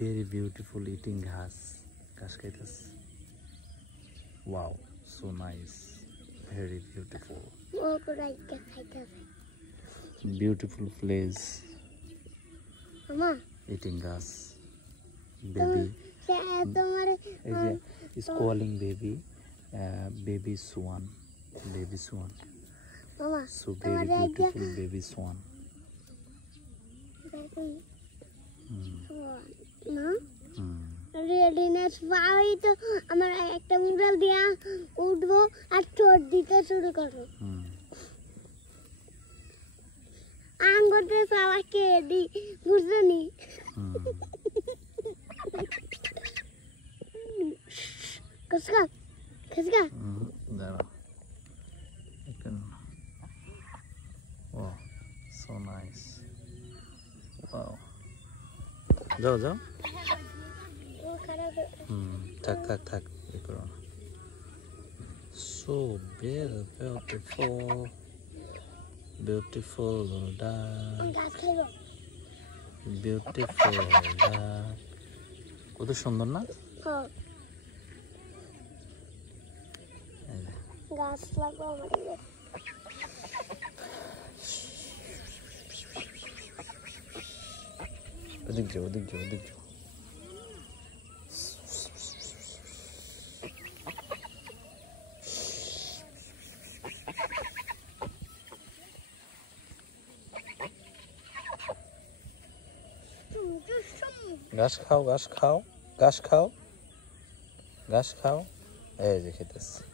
Very beautiful eating ঘাস খাইতেছে। Wow, so nice. Very beautiful. Beautiful place. Mama. Eating grass. Baby. Is calling baby. Baby swan. Baby swan. Mama. So very beautiful baby swan. No. Readiness পাওয়াই তো আমার একটা mural দিয়া উঠবো আর চোট দিতে শুরু করবো আঙ্গুতে সবাইকে দি বুঝনি কসকা কসকা দাঁড়া wow so nice wow যাও যাও tak so beautiful কত সুন্দর না গাছ লাগাবো ওদিক যাও ঘাস খাও এই যে খেতেছে